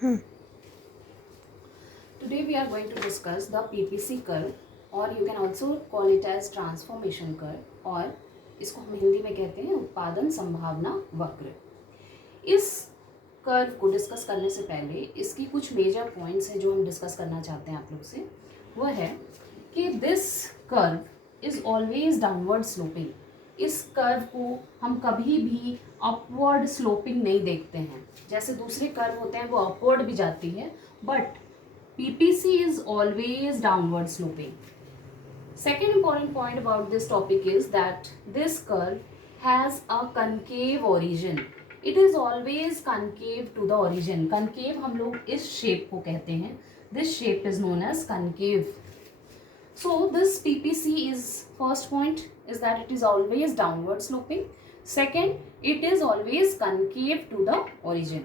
Today we are going to discuss the PPC curve, और you can also call it as transformation curve, और इसको हम हिंदी में कहते हैं उत्पादन संभावना वक्र। इस कर्व को डिस्कस करने से पहले इसकी कुछ मेजर पॉइंट्स हैं जो हम डिस्कस करना चाहते हैं आप लोग से। वो है कि this curve is always downward sloping. इस कर्व को हम कभी भी अपवर्ड स्लोपिंग नहीं देखते हैं। जैसे दूसरे कर्व होते हैं वो अपवर्ड भी जाती है, but PPC is always downward sloping. Second important point about this topic is that this curve has a concave origin. It is always concave to the origin. Concave हम लोग इस shape को कहते हैं. This shape is known as concave. So this PPC is first point is that it is always downward sloping. Second, it is always concave to the origin.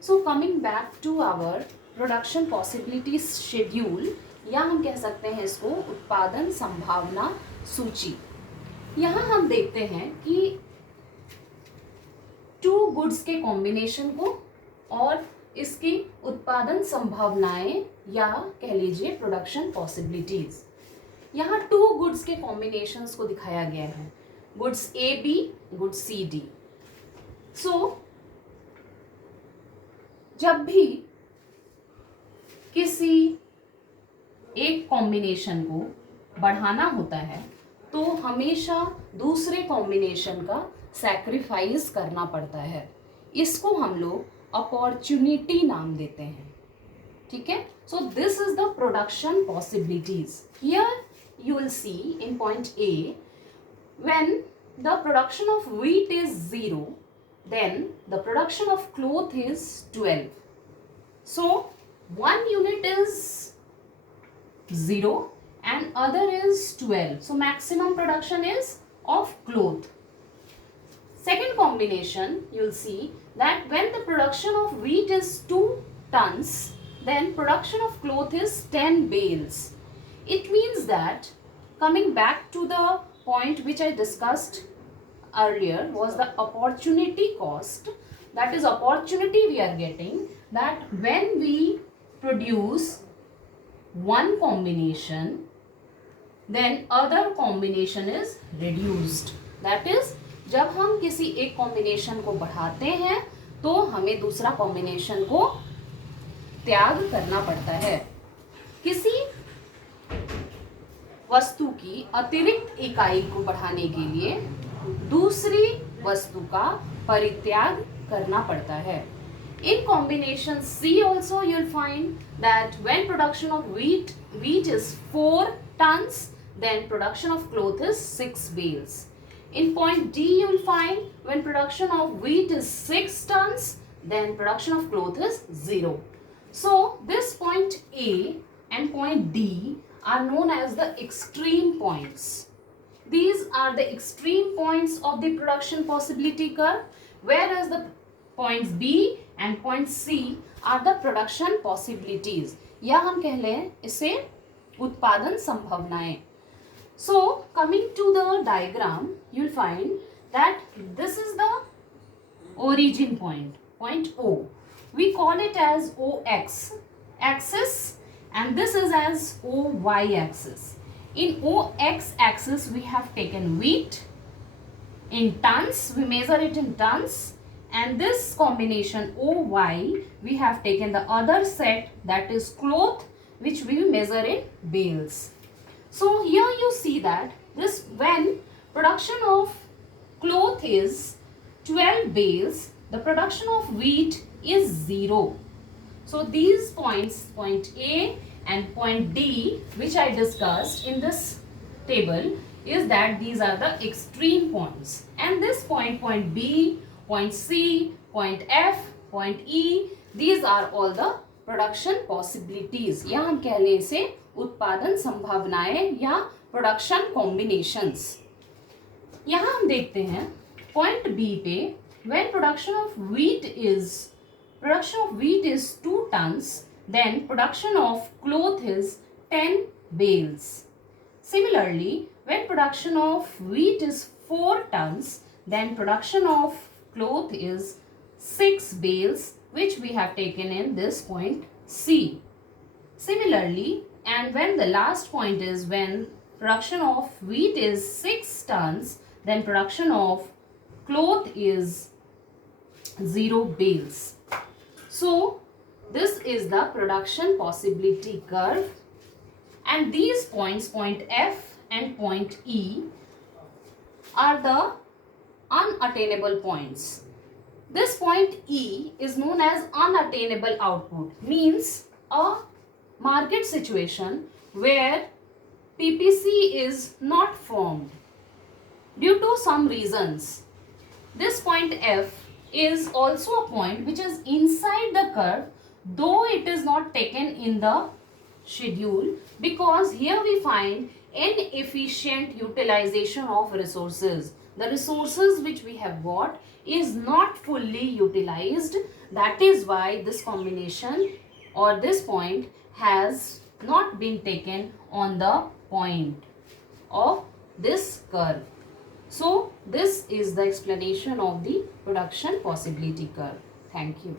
So coming back to our production possibility schedule, या हम कह सकते हैं इसको उत्पादन संभावना सूची। यहाँ हम देखते हैं कि टू गुड्स के कॉम्बिनेशन को और इसकी उत्पादन संभावनाएं, या कह लीजिए प्रोडक्शन पॉसिबिलिटीज। यहाँ टू गुड्स के कॉम्बिनेशंस को दिखाया गया है, goods A B, goods C D. So जब भी किसी एक कॉम्बिनेशन को बढ़ाना होता है तो हमेशा दूसरे कॉम्बिनेशन का सैक्रिफाइस करना पड़ता है। इसको हम लोग अपॉर्चुनिटी नाम देते हैं, ठीक है। So this is the production possibilities. Here you will see in point A, when the production of wheat is 0, then the production of cloth is 12. So one unit is 0 and other is 12. So maximum production is of cloth. Second combination, you'll see that when the production of wheat is 2 tons, then production of cloth is 10 bales. It means that, coming back to the point which I discussed earlier, was the opportunity cost. That is opportunity we are getting, that when we produce one combination, then other combination is reduced. That is, जब हम किसी एक combination को बढ़ाते हैं तो हमें दूसरा कॉम्बिनेशन को त्याग करना पड़ता है। किसी वस्तु की अतिरिक्त इकाई को बढ़ाने के लिए दूसरी वस्तु का परित्याग करना पड़ता है। In combination C also you will find that when production of wheat is 4 tons, then production of cloth is 6 bales. In point D you will find when production of wheat is 6 tons, then production of cloth is 0. So this point A and point D are known as the extreme points. These are the extreme points of the production possibility curve, whereas the points B and point C are the production possibilities, या हम कह लें इसे उत्पादन संभावनाएं। So coming to the diagram, you will find that this is the origin point, point O. We call it as OX axis, and this is as OY axis. In OX axis we have taken wheat in tons, we measure it in tons. And this combination OY, we have taken the other set, that is cloth, which we measure in bales. So here you see that this, when production of cloth is 12 bales, the production of wheat is 0. So these points, point A and point D, which I discussed in this table, is that these are the extreme points. And this point, point B, point C, point F, point E, these are all the production possibilities, या हम कह लें इसे उत्पादन संभावनाएं या production combinations. यहाँ हम देखते हैं पॉइंट B पे, when production of wheat is 2 tons, then production of cloth is 10 bales. Similarly, when production of wheat is 4 tons, then production of cloth is 6 bales which we have taken in this point C. Similarly, and when the last point is when production of wheat is 6 tons, then production of cloth is 0 bales. So, this is the production possibility curve, and these points, point F and point E, are the unattainable points. This point E is known as unattainable output, means a market situation where PPC is not formed due to some reasons. This point F is also a point which is inside the curve, though it is not taken in the schedule, because here we find inefficient utilization of resources. The resources which we have got is not fully utilized. That is why this combination or this point has not been taken on the point of this curve. So, this is the explanation of the production possibility curve. Thank you.